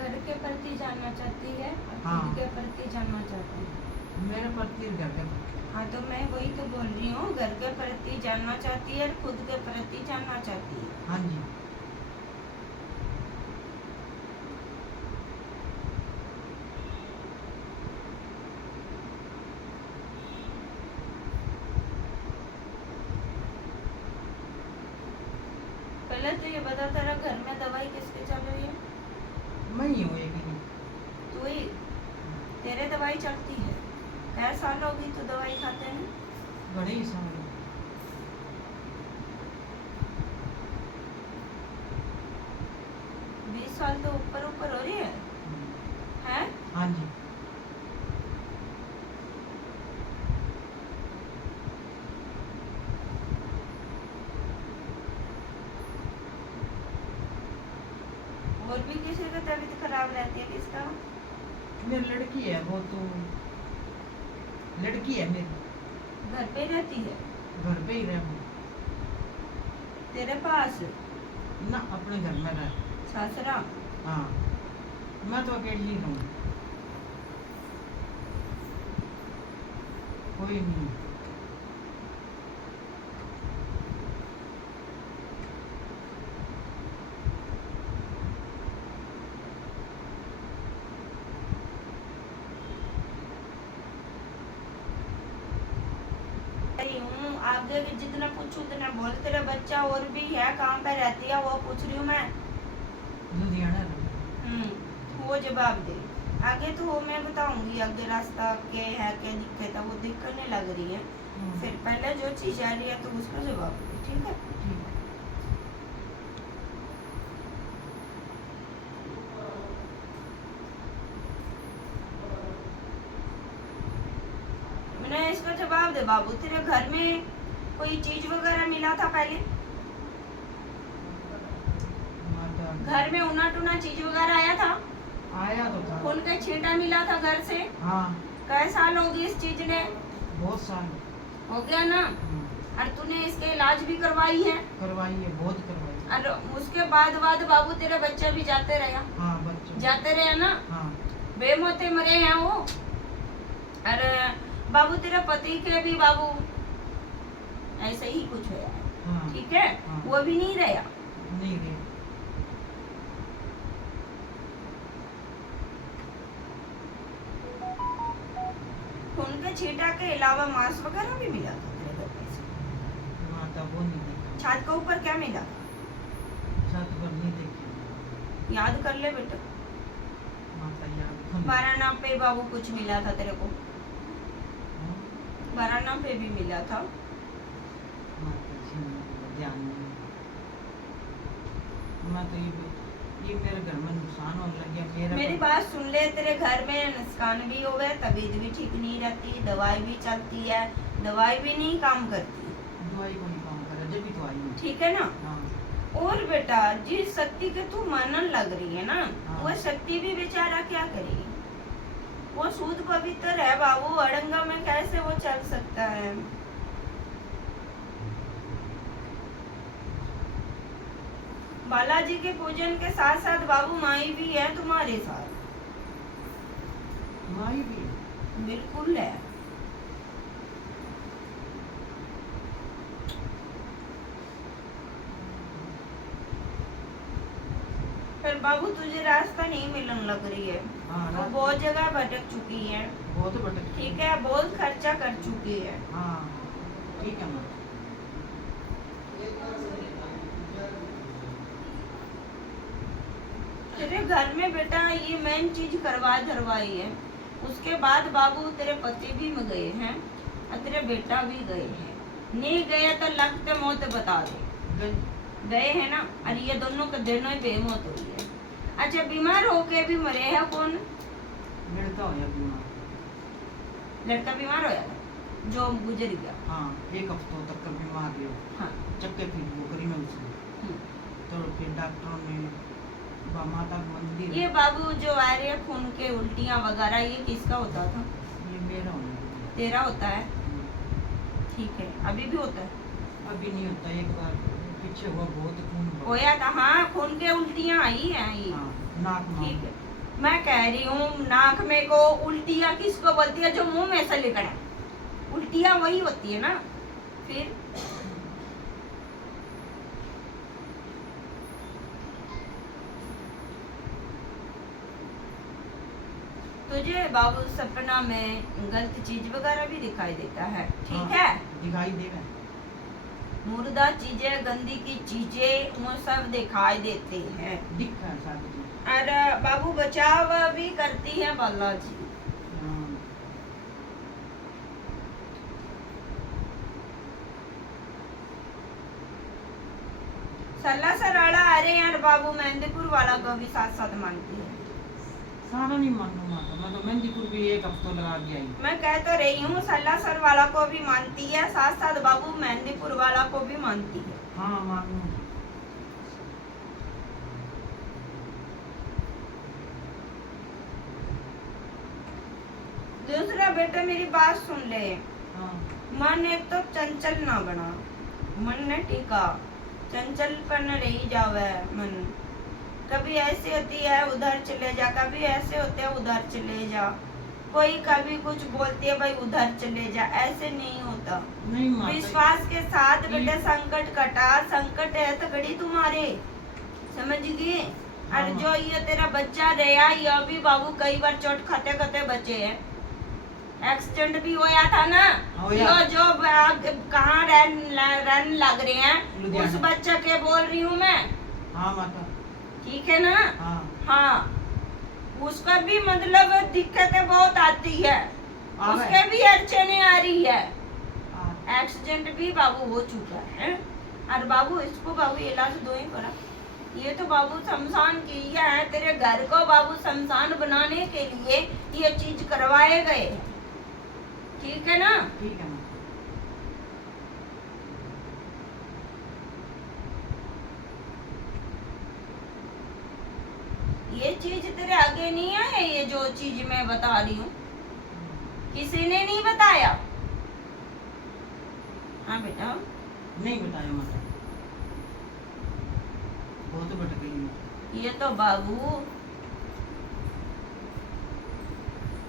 घर के प्रति जानना चाहती है और हाँ। खुद के प्रति जानना चाहती है। मेरे प्रति और घर के प्रति। हाँ तो मैं वही तो बोल रही हूँ, घर के प्रति जानना चाहती है और खुद के प्रति जानना चाहती है। हाँ जी। पहले तो ये बता, तेरा घर में दवाई किसकी चल रही है? मैं ही हूँ एक ही। तू ही? तेरे दवाई चलती है? कै साल होगी तू दवाई खाते हैं? बड़े ही साल। 20 साल तो ऊपर ऊपर हो रही है। हैं? हाँ जी। और भी किसी की तबीयत खराब रहती है? किसका? मेरी लड़की है, वो तो लड़की है मेरी, घर पे रहती है? घर पे ही रह वो। तेरे पास? ना अपने घर में रह। सासरा? हाँ, मैं तो अकेली हूँ, कोई नहीं। आगे जितना पूछूं उतना बोल। तेरा बच्चा और भी है, कहाँ पे रहती है वो पूछ रही हूँ मैं। लुधियाना। वो जवाब दे। आगे तो वो मैं बताऊंगी, आगे रास्ता के है क्या दिक्कत है वो दिक्कत लग रही है। फिर पहले जो चीज आ रही है तो उसका जवाब दे, ठीक है? ठीक है। मैंने इसका जवाब दे बाबू। तेरे घर में कोई चीज वगैरह मिला था पहले? घर में उना टूना चीज वगैरह आया था? आया तो था। खून का छींटा मिला था घर से? हाँ। कै साल होगी इस चीज ने? बहुत साल हो गया ना? और तूने इसके इलाज भी करवाई है? करवाई है, बहुत करवाई। और उसके बाद बाबू तेरे बच्चे भी जाते रहे? हाँ, बच्चे जाते रहे ना? हाँ। बेमौते मरे हैं वो। अरे बाबू तेरे पति के भी बाबू ऐसे ही कुछ है। हाँ। ठीक है। हाँ। वो भी नहीं रहा? नहीं रहे। खून के छींटा के अलावा मांस वगैरह भी मिला था तेरे घर पे से? माता वो नहीं देखी। छात के ऊपर क्या मिला? छत पर नहीं देखी। याद कर ले बेटा। माता याद। 12 नाम पे बाबू कुछ मिला था तेरे को? 12 नाम पे भी मिला था? माता जी ध्यान नहीं। मैं तो ये मेरे घर में नुकसान होने लग गया मेरा। मेरी बात सुन ले, तेरे घर में नुकसान भी हो गया, तबीयत भी ठीक नहीं रहती, दवाई भी चलती है, दवाई भी नहीं काम करती। दवाई को नहीं काम कर, जब भी तो आई हूँ। ठीक है ना? हाँ। और बेटा जिस शक्ति के तू मानन लग रही है ना, हाँ। वो शक्ति भी बेचारा क्या करेगी? वो शुद्ध पवित्र है बाबू, अड़ंगा में कैसे वो चल सकता है? बालाजी के पूजन के साथ साथ बाबू माई भी है तुम्हारे साथ। माई भी बिल्कुल है। पर बाबू तुझे रास्ता नहीं मिलन लग रही है। हाँ, वो बहुत जगह भटक चुकी है। बहुत भटक। ठीक है, बहुत खर्चा कर चुकी है। हाँ ठीक है माँ। तेरे घर में बेटा ये मेन चीज करवा धरवाई है। उसके बाद बाबू तेरे पति भी में गए हैं और तेरे बेटा भी गए हैं। नहीं गए तो लगते मौत बता दे। गए हैं ना? और ये दोनों के दोनों ही बेमौत हुई है। अच्छा, बीमार होके भी मरे हैं कौन? लड़का हो बीमार। लड़का बीमार होया था जो गुजर गया? हाँ, एक हफ्तों तक बीमार रहा। हाँ। चक्के फिर वो करी में उसने। तो फिर डॉक्टरों ने माता मंदिर। ये बाबू जो आ रहे हैं खून के उल्टियाँ वगैरह, ये किसका होता था? ये मेरा होना। तेरा होता है? ठीक है। अभी भी होता है? अभी नहीं होता, एक बार पीछे हुआ बहुत खून होया था। हाँ, खून के उल्टियाँ आई हैं ये। हाँ, नाक ठीक है। मैं कह रही हूँ नाक में को उल्टियाँ किसको बोलती है? जो मुंह में से निकले उल्टियाँ वही होती है ना। फिर तुझे बाबू सपना में गलत चीज वगैरह भी दिखाई देता है, ठीक है? दिखाई देगा। मुर्दा चीजें, गंदी की चीजें वो सब दिखाई देते हैं। दिख रहा है सारी चीज। और बाबू बचाव भी करती है बालाजी। हाँ। सल्ला सराड़ा, अरे यार बाबू मेहंदीपुर वाला को भी साथ साथ मानती है। सारा नहीं मानू माता, मैं तो मेहंदीपुर भी एक हफ्ता लगा के आई। मैं कह तो रही हूँ सल्ला सर वाला को भी मानती है, साथ साथ बाबू मेहंदीपुर वाला को भी मानती है। हाँ मानू। दूसरा बेटा मेरी बात सुन ले। हाँ। मन एक तो चंचल ना बना, मन ने टीका चंचल पर न रही जावे मन। कभी ऐसे होती है उधर चले जा, कभी ऐसे होते हैं उधर चले जा, कोई कभी कुछ बोलती है भाई उधर चले जा, ऐसे नहीं होता। नहीं माता। विश्वास के साथ बेटे संकट कटा, संकट है तो घड़ी तुम्हारे, समझ गए? और जो ये तेरा बच्चा रहा ये भी बाबू कई बार चोट खाते खाते बचे है। एक्सीडेंट भी होया था ना, जो कहाँ रन लग रहे हैं उस बच्चे के बोल रही हूँ मैं। हाँ माता। ठीक है ना? हाँ। हाँ, उसका भी मतलब दिक्कतें बहुत आती है, उसके भी अड़चने आ रही है। एक्सीडेंट भी बाबू हो चुका है। और बाबू इसको बाबू इलाज दो ही करा। ये तो बाबू शमशान किया है, तेरे घर को बाबू शमशान बनाने के लिए ये चीज करवाए गए, ठीक है ना? ठीक है। ये चीज तेरे आगे नहीं है, ये जो चीज मैं बता रही हूँ किसी ने नहीं बताया। हाँ बेटा। नहीं बताया माता, वो तो भटक गई। ये तो बाबू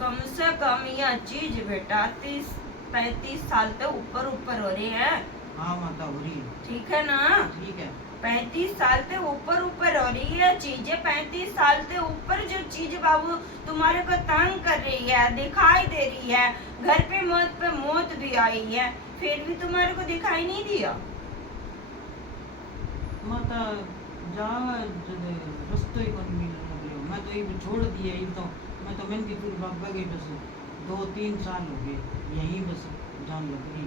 कम से कम यह चीज बेटा 30-35 साल से ऊपर ऊपर हो रही है। हाँ माता हो रही है। ठीक है ना? ठीक है। 35 साल से ऊपर ऊपर हो रही है चीजें। 35 साल से ऊपर जो चीज बाबू तुम्हारे को तंग कर रही है, दिखाई दे रही है, घर पे मौत भी आई है, फिर भी तुम्हारे को दिखाई नहीं दिया। माता जा रस्तो ही कौन मिल रहा, मैं तो ये छोड़ दिया। ये तो मैं तो मेहंदीपुर बाबा गई, बस 2-3 साल हो गए यहीं बस जान लग रही।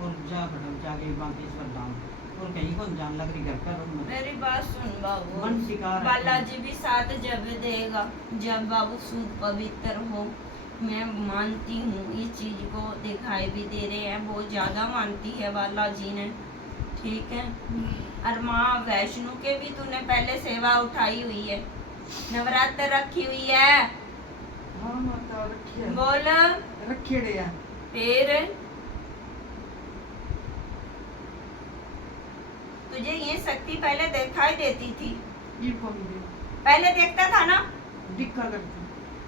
और जा भटक जाके बांकेश्वर धाम, और कहीं कौन जान लग रही, घर का रूम। मेरी बात सुन बाबू, मन टिका रहा है। बालाजी भी साथ जब देगा जब बाबू शुद्ध पवित्र हो। मैं मानती हूँ इस चीज को, दिखाई भी दे रहे हैं, बहुत ज्यादा मानती है बालाजी ने, ठीक है? और माँ वैष्णो के भी तूने पहले सेवा उठाई हुई है, नवरात्र रखी हुई है। हाँ माता रखी है। बोल रखे रे। फिर तुझे ये शक्ति पहले दिखाई देती थी? ये कौन दे? पहले देखता था ना? दिक्का करती।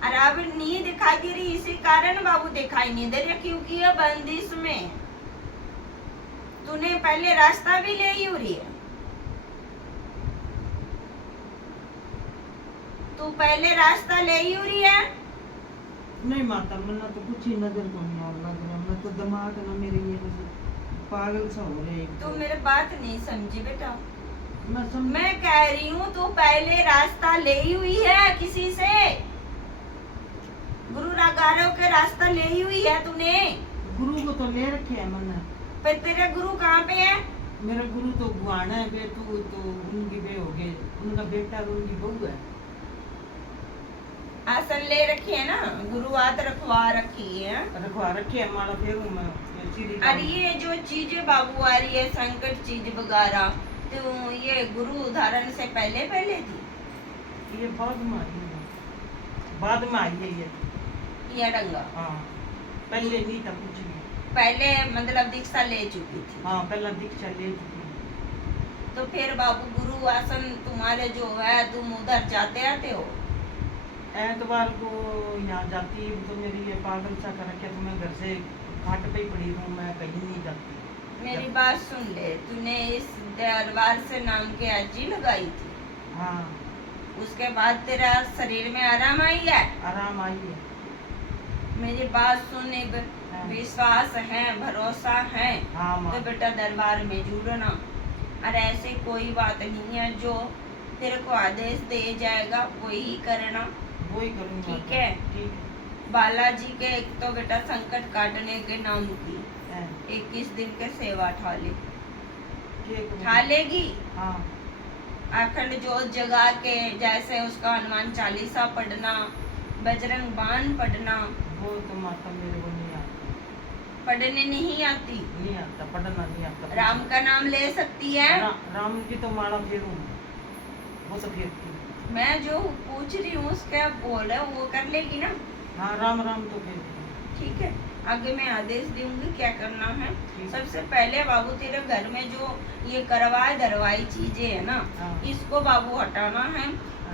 और अब नहीं दिखाई दे रही, इसी कारण बाबू दिखाई नहीं दे रही क्योंकि ये बंदिश में। तूने पहले रास्ता भी ले ही रही है, तू पहले रास्ता ले ही रही है। नहीं माता, मना तो कुछ ही नजर को नहीं और लग रहा, मैं तो दिमाग ना मेरे ये पागल सा हो रहे। तू मेरे बात नहीं समझी बेटा। मैं मैं कह रही हूँ तू पहले रास्ता ले ही हुई है किसी से, गुरु रागारों के रास्ता ले ही हुई है तूने। गुरु को तो ले रखे है मैंने। पर तेरे गुरु कहाँ पे है? मेरा गुरु तो गुआना है बे, तू तो उनकी बे हो गए, उनका बेटा और उनकी बहू है। आसन ले रखी है ना, गुरुवात रखवा रखी है, रखवा रखी है हमारा। फिर मैं और ये जो चीजें बाबू आ रही है संकट चीज वगैरह, तो ये गुरु उदाहरण से पहले पहले थी? ये बाद में आई है, बाद में आई है ये डंगा। हाँ, पहले नहीं था कुछ भी। पहले मतलब दीक्षा ले चुकी थी। हाँ, पहला दीक्षा ले चुकी। तो फिर बाबू गुरु आसन तुम्हारे जो है तुम उधर जाते आते हो? एतवार को यहाँ जाती है तो मेरी ये पागल सा कर रखे, तो मैं घर से खाट पे ही पड़ी हूँ, मैं कहीं नहीं जाती। मेरी बात सुन ले, तूने इस दरबार से नाम की अर्जी लगाई थी, हाँ उसके बाद तेरा शरीर में आराम आई है? आराम आई है। मेरी बात सुन, हाँ। विश्वास है, भरोसा है हाँ माँ। तो बेटा दरबार में जुड़ना। और ऐसे कोई बात नहीं है, जो तेरे को आदेश दे जाएगा वही करना। वही करूँगा। ठीक है। ठीक है। बालाजी के एक तो बेटा संकट काटने के नाम की हैं, 21 दिन के सेवा ठा ले, ठीक है। ठा लेगी। हाँ अखंड जोत जगा के, जैसे उसका हनुमान चालीसा पढ़ना, बजरंग बाण पढ़ना। वो तो माता मेरे को नहीं आता, पढ़ने नहीं आती? नहीं आता, पढ़ना नहीं आता। राम का नाम ले सकती है? राम की तो माला फेरूं, वो तो फेरती। मैं जो पूछ रही हूँ उसका बोल है, वो कर लेगी ना? हाँ राम राम तो फेरती। ठीक है, आगे मैं आदेश दूंगी क्या करना है। ठीक। सबसे पहले बाबू तेरे घर में जो ये करवाए धरवाई चीजें है ना, हाँ। इसको बाबू हटाना है।